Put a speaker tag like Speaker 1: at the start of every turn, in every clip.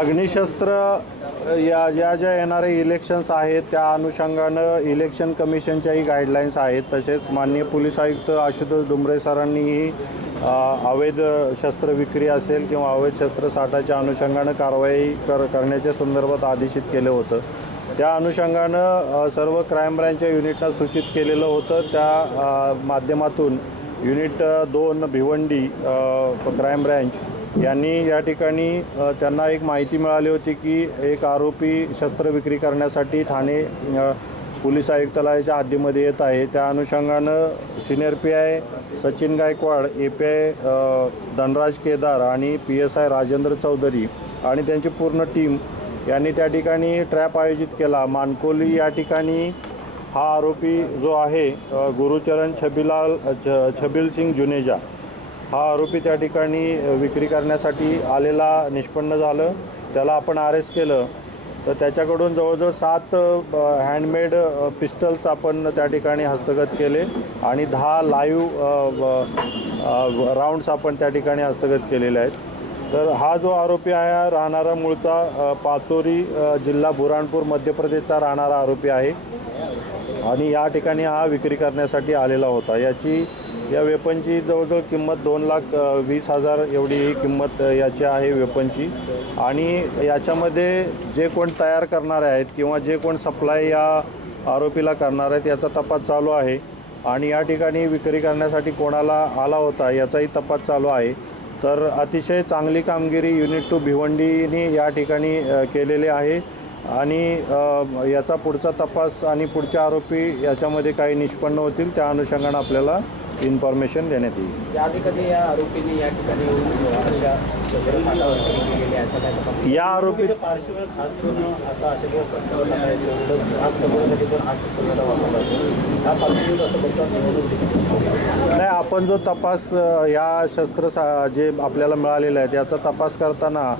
Speaker 1: अग्निशस्त्र या ज्या ज्या येणारे इलेक्शन्स आहेत त्या अनुषंगानं इलेक्शन कमिशनच्याही गाईडलाईन्स आहेत. तसेच माननीय पोलीस आयुक्त आशुतोष डुंबरे सरांनीही अवैध शस्त्र विक्री असेल किंवा अवैध शस्त्र साठाच्या अनुषंगानं कारवाई कर करण्याच्या संदर्भात आदेशित केलं होतं. त्या अनुषंगानं सर्व क्राईम ब्रँचच्या युनिटनं सूचित केलेलं होतं. त्या माध्यमातून युनिट दोन भिवंडी क्राईम ब्रँच यांनी या ठिकाणी त्यांना एक माहिती मिळाली होती की एक आरोपी शस्त्र विक्री करण्यासाठी ठाणे पोलीस आयुक्तालयाच्या हद्दीमध्ये येत आहे. त्या अनुषंगानं senior P I Sachin Gaikwad A P I Dhanraj Kedar आणि P S I Rajendra Chaudhari आणि त्यांची पूर्ण टीम यांनी त्या ठिकाणी ट्रॅप आयोजित केला. मानकोली या ठिकाणी हा आरोपी जो आहे गुरुचरण छबिलाल छ छबिल सिंग जुनेजा हा आरोपी त्या ठिकाणी विक्री करण्यासाठी आलेला निष्पन्न झालं. त्याला आपण अरेस्ट केलं. तर त्याच्याकडून जवळजवळ सात हँडमेड पिस्टल्स आपण त्या ठिकाणी हस्तगत केले आणि दहा लाईव्ह राऊंड्स आपण त्या ठिकाणी हस्तगत केलेले आहेत. तर हा जो आरोपी आहे हा राहणारा मूळचा पाचोरी जिल्हा बुराणपूर मध्य प्रदेशचा राहणारा आरोपी आहे. आणि या ठिकाणी हा विक्री करण्यासाठी आलेला होता. याची या वेपनची जवळजवळ किंमत दोन लाख वीस हजार एवढी ही किंमत याची आहे वेपनची. आणि याच्यामध्ये जे कोण तयार करणारे आहेत किंवा जे कोण सप्लाय या आरोपीला करणार आहेत याचा तपास चालू आहे. आणि या ठिकाणी विक्री करण्यासाठी कोणाला आला होता याचाही तपास चालू आहे. तर अतिशय चांगली कामगिरी युनिट टू भिवंडीने या ठिकाणी केलेली आहे. आणि याचा पुढचा तपास आणि पुढचे आरोपी याच्यामध्ये काही निष्पन्न होतील त्या अनुषंगानं आपल्याला इन्फॉर्मेशन देण्यात येईल.
Speaker 2: याआधी कधी या आरोपींनी या ठिकाणी येऊन अशा शस्त्र साठा विक्री केलेली आहे याचा काय तपास
Speaker 1: या आरोपी
Speaker 3: पार्श्वभूमी खास करून आता अशा दिवस शस्त्र आहे तेवढं भाग दबवण्यासाठी पण हा शस्त्र वापरला जातो. त्या पार्श्वभूमीत असं बघतात? निवडणूक
Speaker 1: नाही आपण जो तपास अ, या शस्त्र सा जे आपल्याला मिळालेले आहेत याचा तपास करताना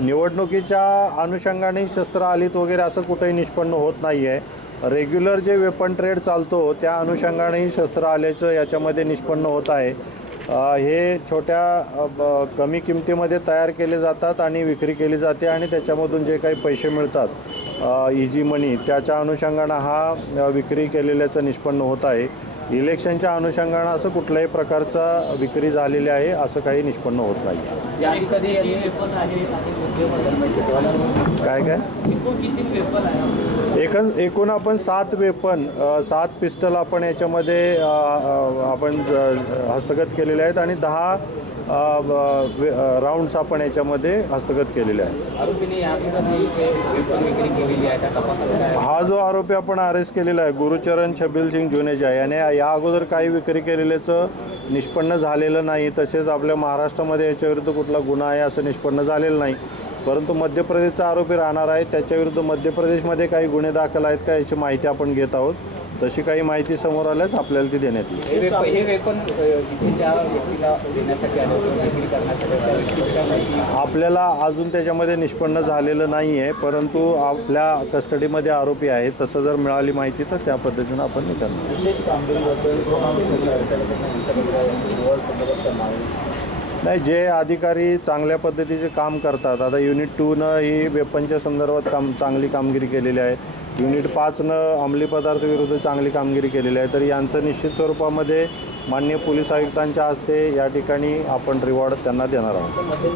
Speaker 1: निवडणुकीच्या अनुषंगाने शस्त्र आलीत वगैरे असं कुठेही निष्पन्न होत नाही आहे रेग्युलर जे वेपन ट्रेड चालतो त्या अनुषंगानेही शस्त्र आल्याचं याच्यामध्ये निष्पन्न होत आहे. हे छोट्या ब- कमी किमतीमध्ये तयार केले जातात आणि विक्री केली जाते आणि त्याच्यामधून जे काही पैसे मिळतात इजी मनी त्याच्या अनुषंगानं हा विक्री केलेल्याचं निष्पन्न होत आहे. इलेक्शनच्या अनुषंगानं असं कुठल्याही प्रकारचा विक्री झालेली आहे असं काही निष्पन्न होत नाही. काय काय? एकूण एकूण आपण सात वेपन सात पिस्टल आपण याच्यामध्ये आपण हस्तगत केलेले आहेत आणि दहा राऊंड्स आपण याच्यामध्ये हस्तगत केलेले आहेत.
Speaker 2: हे
Speaker 1: हा जो आरोपी आपण अरेस्ट केलेला आहे गुरुचरण छबिल सिंग जुनेजा याने या अगोदर काही विक्री केलेल्याचं निष्पन्न झालेलं नाही. तसेच आपल्या महाराष्ट्रामध्ये याच्याविरुद्ध कुठला गुन्हा आहे असं निष्पन्न झालेलं नाही. परंतु मध्य प्रदेशचा आरोपी राहणार आहे. त्याच्याविरुद्ध मध्य प्रदेशमध्ये काही गुन्हे दाखल आहेत का याची माहिती आपण घेत आहोत. तशी काही माहिती समोर आल्यास आपल्याला ती देण्यात येईल. आपल्याला अजून त्याच्यामध्ये निष्पन्न झालेलं नाही आहे परंतु आपल्या कस्टडीमध्ये आरोपी आहे तसं जर मिळाली माहिती तर त्या पद्धतीनं आपण
Speaker 3: करणार
Speaker 1: नाही जे अधिकारी चांगल्या पद्धतीचे काम करतात आता युनिट टूनं ही वेपनच्या संदर्भात काम चांगली कामगिरी केलेली आहे. युनिट पाचनं अंमली पदार्थ विरुद्ध चांगली कामगिरी केलेली आहे. तर यांचं निश्चित स्वरूपामध्ये माननीय पोलीस आयुक्तांच्या हस्ते या ठिकाणी आपण रिवॉर्ड त्यांना देणार आहोत.